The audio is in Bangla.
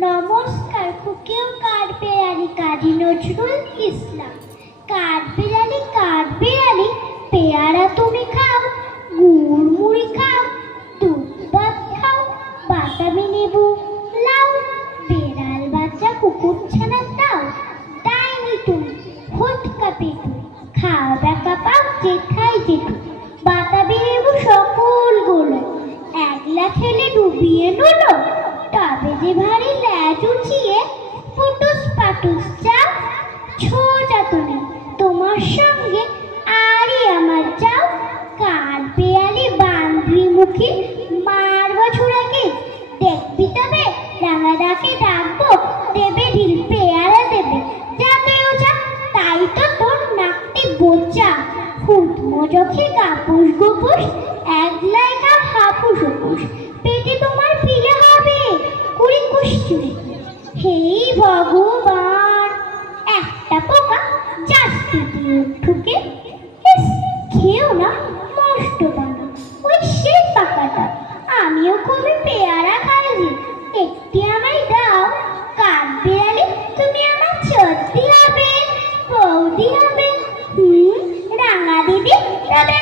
নমস্কার খুকিও কাঠবেড়ালি কাজী নজরুল ইসলাম। কাঠবেড়ালি কাঠবেড়ালি পেয়ারা তুমি খাও, গুড় মুড়ি খাও, দুধ ভাত খাও, বাতাবি লেবু লাও, বেড়াল বাচ্চা কুকুর ছানা দাও, ডাইনি তুমি ফটকা পেটু, খাও বেকা পাও যেথায় যেটু, বাতাবি লেবু সকল গুলো, একলা খেলে ডুবিয়ে নুলো, তবে যে ভারী ল্যাজ উঠিয়ে ফুটুস পাটুস যাও, ছোটা তুমি তোমার সঙ্গে আরই আমার যাও, কাঠবেড়ালি বান্দ্রি মুখী মার বছরাকে দেখবি তবে রাঙা ডাকে ডাকবো, দেবে ঢিল পেয়ারা দেবে, যাতেও যা তাই তো তোর নাকটি বোচা, হুট মজখে কাপুস গুপুস একলাই কাপ হাপুস হুপুস, পেটে তোমার ফিরে হবে কুড়ি কুষ্ঠুরে। হেই ভগবান, একটা পোকা জাস্তি দিয়ে ঢুকে, খেয়েও না নষ্ট বানা, ওই সেই পাকাটা, আমিও খুবই পেয়ারা খাইছি, একটি আমায় দাও। কাঠবেড়ালি তুমি আমার সত্যি হবে, বৌদি হবে, রাঙা দিদি তবে